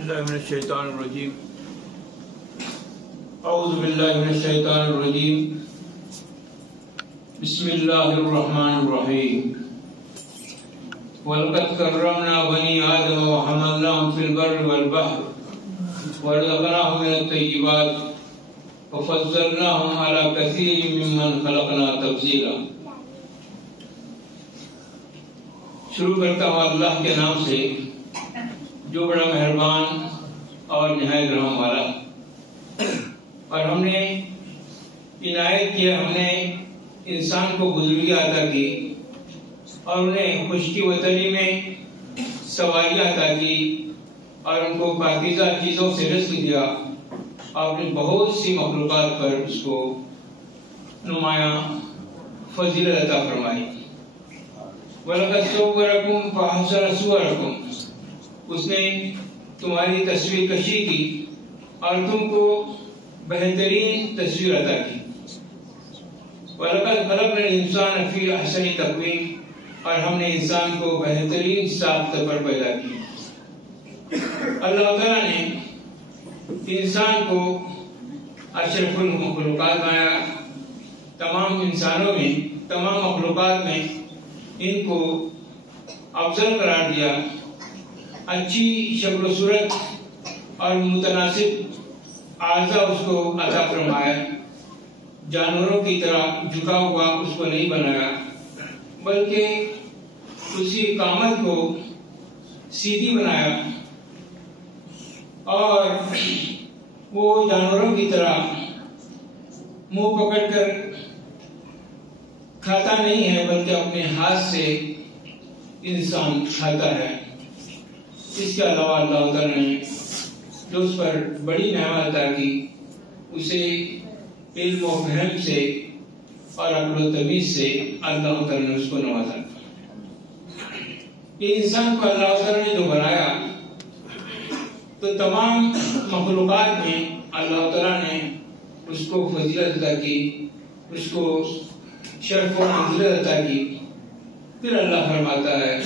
باللہ من الشیطان الرجیم اعوذ باللہ من الشیطان الرجیم بسم اللہ الرحمن الرحیم وَلَقَدْ كَرَّمْنَا بَنِي آدَمَ وَحَمَلْنَاهُمْ فِي الْبَرِّ وَالْبَحْرِ وَرَزَقْنَاهُم مِّنَ الطَّيِّبَاتِ وَفَضَّلْنَاهُمْ عَلَى كَثِيرٍ مِّمَّنْ خَلَقْنَا تَفْضِيلًا۔ شروع کرتا ہوں اللہ کے نام سے جو بڑا مہربان اور نہایت رحم والا، اور ہم نے عنایت کیا، ہم نے انسان کو بزرگی عطا کی اور انہیں خشکی و تری میں سواریاں عطا کی اور ان کو پاکیزہ چیزوں سے رزق دیا، اور نے بہت سی مخلوقات پر اس کو نمایاں فضیلت عطا فرمائی۔ وَلَقَدْ صَوَّرَكُمْ فَأَحْسَنَ صُوَرَكُمْ، اس نے تمہاری تصویر کشی کی اور تم کو بہترین تصویر عطا کی۔ وَلَقَدْ خَلَقْنَا الْإِنسَانَ فِي أَحْسَنِ تَقْوِيمٍ، اور ہم نے انسان کو بہترین ساخت پر پیدا کی۔ اللہ تعالیٰ نے انسان کو اشرف المخلوقات بنایا، تمام انسانوں میں، تمام مخلوقات میں ان کو افضل قرار دیا، اچھی شکل و صورت اور متناسب اعضاء اس کو عطا فرمایا، جانوروں کی طرح جھکا ہوا اس کو نہیں بنایا، بلکہ اسی قامت کو سیدھی بنایا، اور وہ جانوروں کی طرح منہ پکڑ کر کھاتا نہیں ہے، بلکہ اپنے ہاتھ سے انسان کھاتا ہے۔ اس کے علاوہ اللہ تعالیٰ نے جو اس پر بڑی نعمت عطا کی، اسے علم و فہم سے اور عقل و تمیز سے اللہ تعالیٰ نے اس کو نوازا۔ یہ انسان کو اللہ تعالیٰ نے جو بنایا تو تمام مخلوقات میں اللہ تعالیٰ نے اس کو فضیلت عطا کی، اس کو شرف و منزلت عطا کی۔ پھر اللہ فرماتا ہے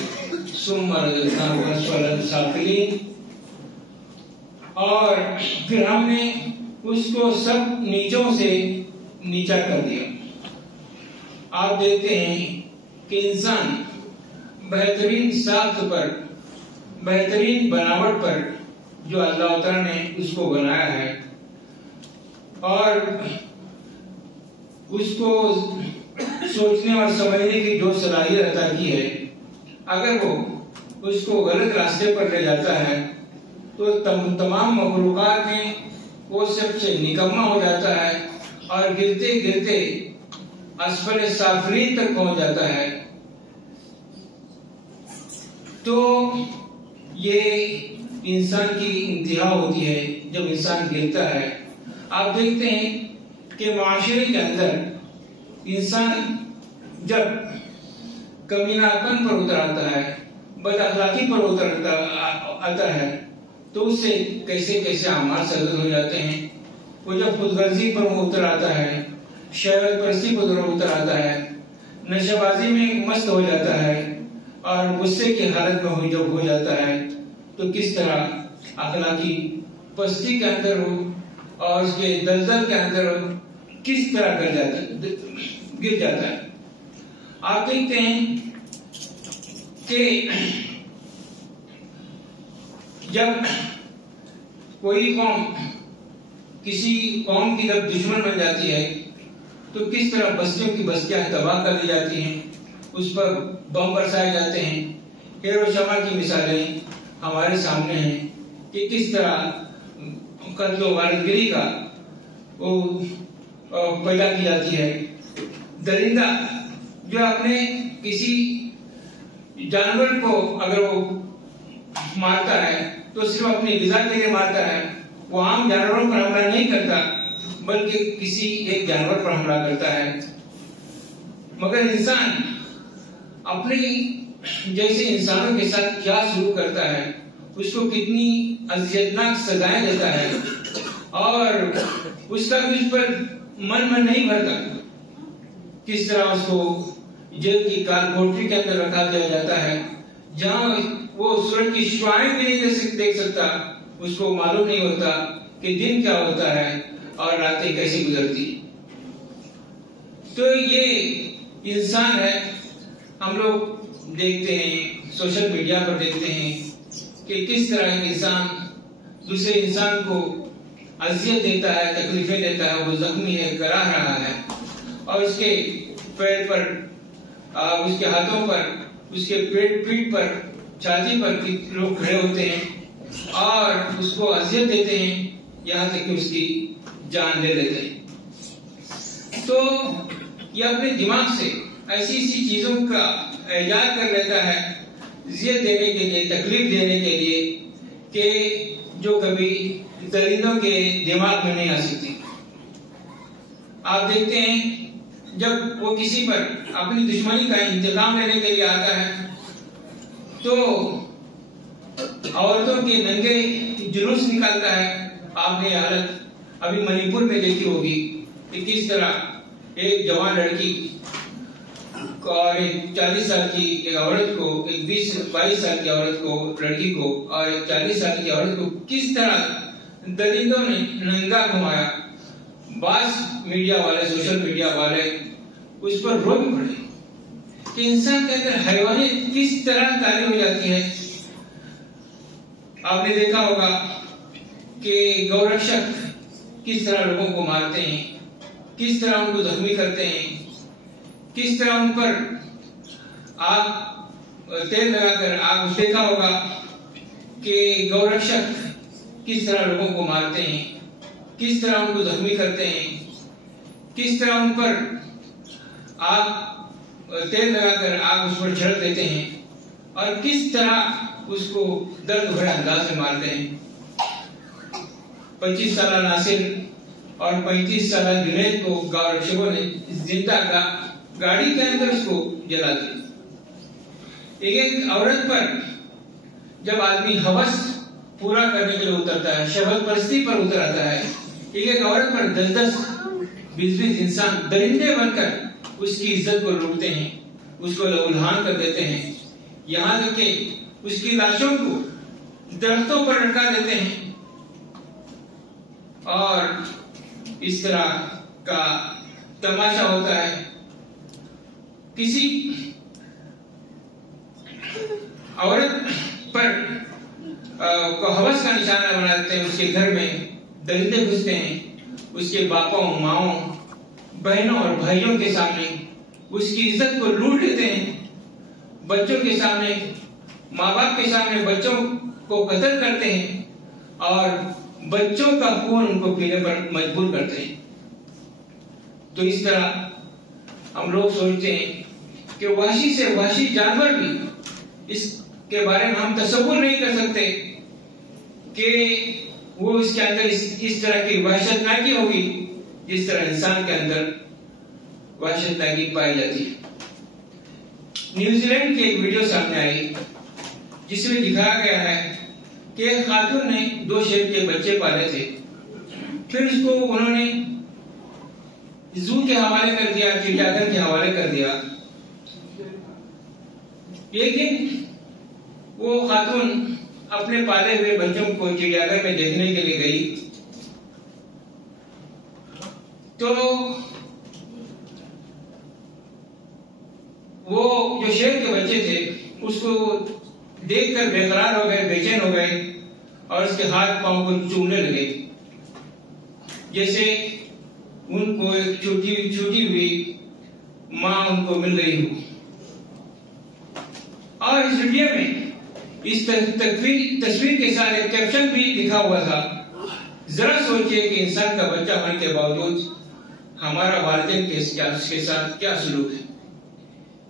ثم رددناہ اسفل سافلین، اور پھر ہم نے اس کو سب نیچوں سے نیچا کر دیا۔ آپ دیکھتے ہیں کہ انسان بہترین ساخت پر، بہترین بناوٹ پر جو اللہ تعالیٰ نے اس کو بنایا ہے، اور اس کو سوچنے اور سمجھنے کی جو صلاحیت عطا کی ہے، اگر وہ اس کو غلط راستے پر لے جاتا ہے تو تمام مخلوقات میں وہ سب سے نکما ہو جاتا ہے اور گرتے گرتے اسفل سافلین تک پہنچ جاتا ہے۔ تو یہ انسان کی انتہا ہوتی ہے جب انسان گرتا ہے۔ آپ دیکھتے ہیں کہ معاشرے کے اندر انسان جب کمینہ پن پر اتر آتا ہے، بد اخلاقی پر اتر آتا ہے، تو اس سے کیسے کیسے اعمال صادر ہو جاتے ہیں۔ وہ جب خود غرضی پر اتر آتا ہے، شہوت پرستی پر اتر آتا ہے، نشہ بازی میں مست ہو جاتا ہے، اور غصے کی حالت میں جب ہو جاتا ہے تو کس طرح اخلاقی پستی کے اندر ہو اور اس کے دلدل کے اندر ہو، کس طرح گر جاتا ہے۔ آپ دیکھتے ہیں کہ جب کوئی قوم کسی قوم کی جب دشمن بن جاتی ہے تو کس طرح بستیوں کی بستیاں تباہ کر دی جاتی ہیں، اس پر بم برسائے جاتے ہیں۔ ہیروشیما کی مثالیں ہمارے سامنے ہیں کہ کس طرح قتل و غارت گری کا وہ پیدا کی جاتی ہے۔ درندہ جو اپنے کسی جانور کو اگر وہ مارتا ہے تو صرف اپنی غذا کے لیے مارتا ہے، وہ عام جانوروں پر حملہ نہیں کرتا بلکہ کسی ایک جانور پر حملہ کرتا ہے۔ مگر انسان اپنی جیسے انسانوں کے ساتھ کیا سلوک کرتا ہے، اس کو کتنی اذیتناک سزائیں دیتا ہے، اور اس کا بھی اس پر من نہیں بھرتا۔ کس طرح اس کو جیل کی کال کوٹری کے اندر رکھا دیا جاتا ہے، جہاں وہ سورج کی شعاعیں بھی نہیں دیکھ سکتا، اس کو معلوم نہیں ہوتا کہ دن کیا ہوتا ہے اور راتیں کیسے گزرتی. تو یہ انسان ہے. ہم لوگ دیکھتے ہیں سوشل میڈیا پر دیکھتے ہیں کہ کس طرح ایک انسان دوسرے انسان کو اذیت دیتا ہے, تکلیفیں دیتا ہے, وہ زخمی ہے, کراہ رہا ہے, اور اس کے پیر پر, اس کے ہاتھوں پر, اس کے پیٹ پر, چھاتی پر لوگ کھڑے ہوتے ہیں اور اس کو اذیت دیتے ہیں, یہاں تک کہ اس کی جان لے لیتے ہیں. تو یہ اپنے دماغ سے ایسی چیزوں کا ایجاد کر لیتا ہے اذیت دینے کے لیے, تکلیف دینے کے لیے, کہ جو کبھی درندوں کے دماغ میں نہیں آ سکتی. آپ دیکھتے ہیں جب وہ کسی پر اپنی دشمنی کا انتقام لینے کے لیے آتا ہے تو عورتوں کے ننگے جلوس نکالتا ہے. آپ نے حالت ابھی منی پور میں دیکھی ہوگی کہ کس طرح ایک جوان لڑکی اور ایک 40 سال کی ایک عورت کو, ایک 20-22 سال کی عورت کو, لڑکی کو, اور ایک 40 سال کی عورت کو کس طرح درندوں نے ننگا گھمایا. بعض میڈیا والے, سوشل میڈیا والے اس پر رو بھی پڑے کہ انسان کے اندر حیوانیت کس طرح طاری ہو جاتی ہے. آپ نے دیکھا ہوگا کہ گورکشک کس طرح لوگوں کو مارتے ہیں, کس طرح ان کو زخمی کرتے ہیں, کس طرح ان پر آگ تیل لگا کر آگ. دیکھا ہوگا کہ گورکشک کس طرح لوگوں کو مارتے ہیں, کس طرح ان کو زخمی کرتے ہیں, کس طرح ان پر آگ تیل لگا کر آگ اس پر چھڑک دیتے ہیں, اور کس طرح اس کو درد بھرے انداز میں مارتے ہیں. 25 سالہ ناصر اور 35 سالہ جنید کو گورکشکوں نے زندہ گاڑی کے اندر اس کو جلا دیا. ایک عورت پر جب آدمی ہوس پورا کرنے کے لیے اترتا ہے, شہوت پرستی پر اتر آتا ہے, ایک عورت پر 10-20 انسان درندے بن کر اس کی عزت کو لوٹتے ہیں, اس کو لہولہان کر دیتے ہیں, یہاں تک کہ اس کی لاشوں کو درختوں پر لٹکا دیتے ہیں, اور اس طرح کا تماشا ہوتا ہے. کسی عورت پر کو ہوس کا نشانہ بنا دیتے ہیں, اس کے گھر میں درندے گھستے ہیں, اس کے باپوں, ماؤں, بہنوں اور بھائیوں کے سامنے اس کی عزت کو لوٹ لیتے ہیں. بچوں کے سامنے, ماں باپ کے سامنے بچوں کو قتل کرتے ہیں اور بچوں کا خون ان کو پینے پر مجبور کرتے ہیں. تو اس طرح ہم لوگ سوچتے ہیں کہ وحشی سے وحشی جانور بھی, اس کے بارے میں ہم تصور نہیں کر سکتے کہ وہ اس کے اندر اس طرح کی وحشتناکی ہوگی جس طرح انسان کے اندر وحشتناکی پائی جاتی ہے. نیوزی لینڈ کی ایک ویڈیو سامنے آئی جس میں دکھایا گیا ہے کہ ایک خاتون نے 2 شیر کے بچے پالے تھے, پھر اس کو انہوں نے زو کے حوالے کر دیا, چڑیا گھر کے حوالے کر دیا. ایک دن وہ خاتون اپنے پالے ہوئے بچوں کو چڑیا گھر میں دیکھنے کے لیے گئی تو وہ جو شیر کے بچے تھے اس کو دیکھ کر بے قرار ہو گئے, بے چین ہو گئے, اور اس کے ہاتھ پاؤں کو چومنے لگے جیسے ان کو ایک چھوٹی ہوئی ماں ان کو مل رہی ہو. اور اس ویڈیو میں اس تصویر کے ساتھ ایک کیپشن بھی لکھا ہوا تھا, ذرا سوچئے کہ انسان کا بچہ ہونے کے باوجود ہمارا والدین کے ساتھ کیا سلوک ہے.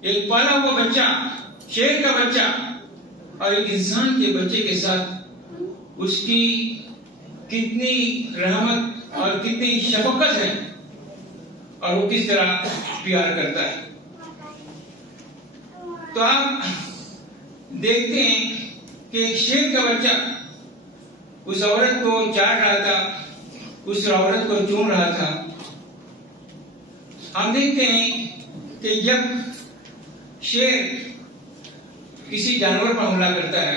ایک پالا ہوا بچہ, شیر کا بچہ, اور ایک انسان کے بچے کے ساتھ اس کی کتنی رحمت اور کتنی شفقت ہے, اور وہ کس طرح پیار کرتا ہے. تو آپ دیکھتے ہیں کہ ایک شیر کا بچہ اس عورت کو چاٹ رہا تھا, اس عورت کو چوم رہا تھا. ہم دیکھتے ہیں کہ جب شیر کسی جانور پر حملہ کرتا ہے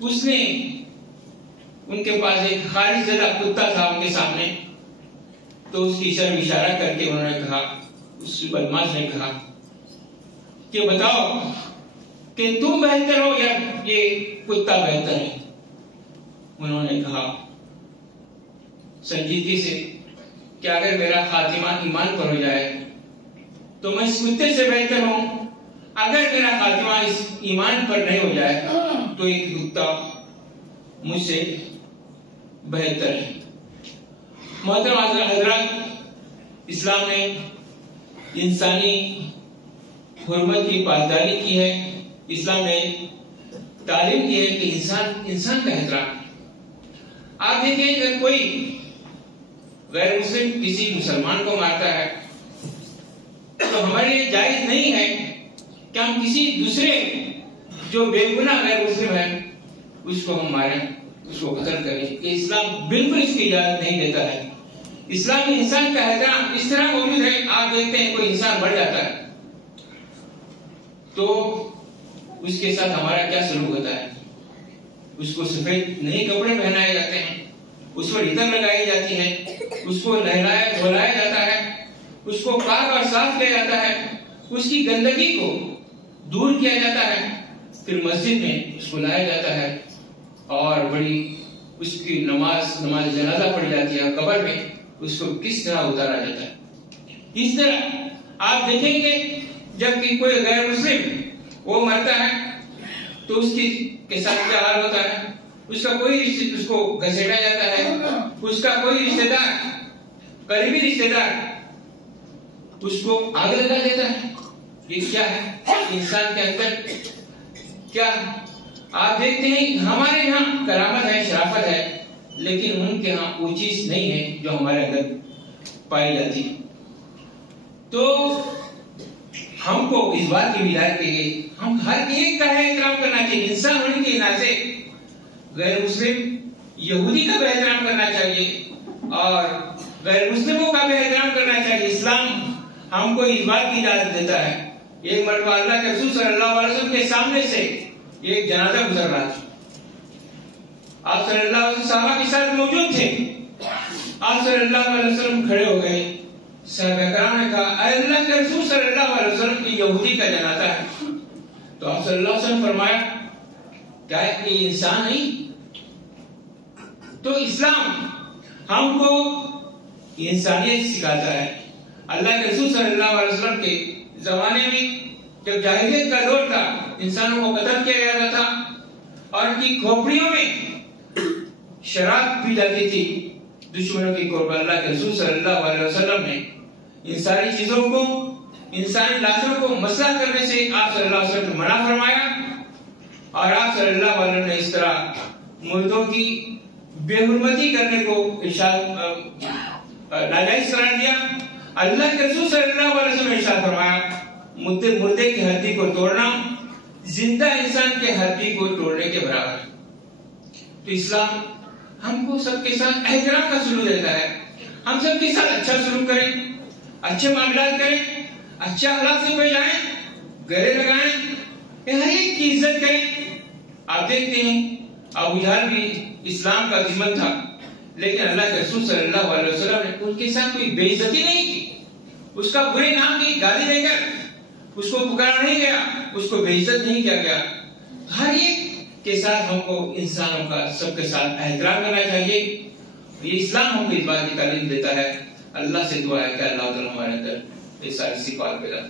اس نے ان کے پاس ایک خارج زدہ کتا تھا ان کے سامنے، تو اس کی طرف اشارہ کر کے انہوں نے کہا، اس بدماش نے کہا کہ بتاؤ کہ تم بہتر ہو یا یہ کتا بہتر ہے؟ انہوں نے کہا سنجیدگی سے کہ اگر میرا خاتمہ ایمان پر ہو جائے تو میں اس کتے سے بہتر ہوں، اگر میرا خاتمہ اس ایمان پر نہیں ہو جائے تو ایک کتا مجھ سے بہتر ہے۔ محترم حضرات، اسلام نے انسانی حرمت کی پاسداری کی ہے، اسلام نے تعلیم کی ہے کہ انسان کا احترام۔ آپ دیکھیں اگر کوئی غیر مسلم کسی مسلمان کو مارتا ہے تو ہمارے لیے جائز نہیں ہے کہ ہم کسی دوسرے جو بے گناہ غیر مسلم ہے اس کو ہم ماریں، اس کو قتل کریں۔ کہ اسلام بالکل اس کی اجازت نہیں دیتا ہے۔ اسلام میں انسان کا احترام اس طرح موجود ہے، آپ دیکھتے ہیں کوئی انسان مر جاتا ہے تو اس کے ساتھ ہمارا کیا سلوک ہوتا ہے؟ اس کو سفید نئے کپڑے پہنائے جاتے ہیں، اس پر عطر لگائی جاتی ہے، اس کو نہلایا دھلایا جاتا ہے، اس کو پاک اور صاف کیا جاتا ہے، اس کی گندگی کو دور کیا جاتا ہے، پھر مسجد میں اس کو لایا جاتا ہے اور بڑی اس کی نماز جنازہ پڑھی جاتی ہے، قبر میں اس کو کس طرح اتارا جاتا ہے۔ اس طرح آپ دیکھیں گے جب کہ کوئی غیر مسلم وہ مرتا ہے تو اس کے ساتھ کیا حال ہوتا ہے؟ اس کا کوئی اس کو گھسیٹا جاتا ہے، اس کا کوئی رشتہ دار، قریبی رشتہ دار اس کو آگ لگا دیتا ہے۔ یہ کیا ہے؟ انسان کے اندر کیا آپ دیکھتے ہیں ہمارے یہاں کرامت ہے، شرافت ہے، لیکن ان کے ہاں وہ چیز نہیں ہے جو ہمارے اندر پائی جاتی۔ تو ہم کو اس بات کی ہدایت کی گئی ہم ہر ایک کا احترام کرنا چاہیے، انسان ہونے کے ناطے غیر مسلم یہودی کا بھی احترام کرنا چاہیے اور غیر مسلموں کا بھی احترام کرنا چاہیے۔ اسلام ہم کو اس بات کی اجازت دیتا ہے۔ ایک مرتبہ اللہ کے رسول صلی اللہ علیہ وسلم کے سامنے سے ایک جنازہ گزر رہا تھا، آپ صلی اللہ علیہ وسلم صحابہ کے ساتھ موجود تھے، آپ صلی اللہ علیہ وسلم کھڑے ہو گئے، صحابہ کرام نے کہا اے اللہ کے رسول صلی اللہ علیہ وسلم کی یہودی کا جنازہ ہے، تو آپ صلی اللہ علیہ وسلم فرمایا کیا یہ انسان نہیں؟ تو اسلام ہم کو انسانیت سکھاتا ہے۔ اللہ کے رسول صلی اللہ علیہ وسلم کے زمانے میں جب جاہلیت کا دور تھا، انسانوں کو قتل کیا جاتا تھا اور ان کی کھوپڑیوں میں شراب پی جاتی تھی دشمنوں کی قربان۔ اللہ کے رسول صلی اللہ علیہ وسلم نے ان ساری چیزوں کو، انسانی لاشوں کو مسئلہ کرنے سے آپ صلی اللہ علیہ وسلم نے منع فرمایا اور آپ صلی اللہ علیہ وسلم نے اس طرح مردوں کی بے حرمتی کرنے کو ناجائز قرار دیا۔ اللہ کے رسول صلی اللہ علیہ وسلم نے ارشاد فرمایا مردے کی ہڈی کو توڑنا زندہ انسان کے ہڈی کو توڑنے کے برابر ہے۔ تو اسلام ہم کو سب کے ساتھ احترام کا سلوک دیتا ہے، ہم سب کے ساتھ اچھا سلوک کریں، اچھے معاملات کریں، اچھا اخلاق سے پیش آئیں، گلے لگائیں، ہر ایک کی عزت کریں۔ آپ دیکھتے ہیں ابو جہل بھی اسلام کا دشمن تھا، لیکن اللہ کے رسول صلی اللہ علیہ وسلم نے ان کے ساتھ کوئی بے عزتی نہیں کی، اس کا برے نام کی گالی دے کر اس کو پکارا نہیں گیا، اس کو بے عزت نہیں کیا گیا۔ ہر ایک کے ساتھ ہم کو انسانوں کا سب کے ساتھ احترام کرنا چاہیے۔ یہ اسلام ہم کو اس بات کی تعلیم دیتا ہے۔ اللہ سے دعا ہے کہ اللہ تعالیٰ ہمارے اندر یہ ساری صفات پیدا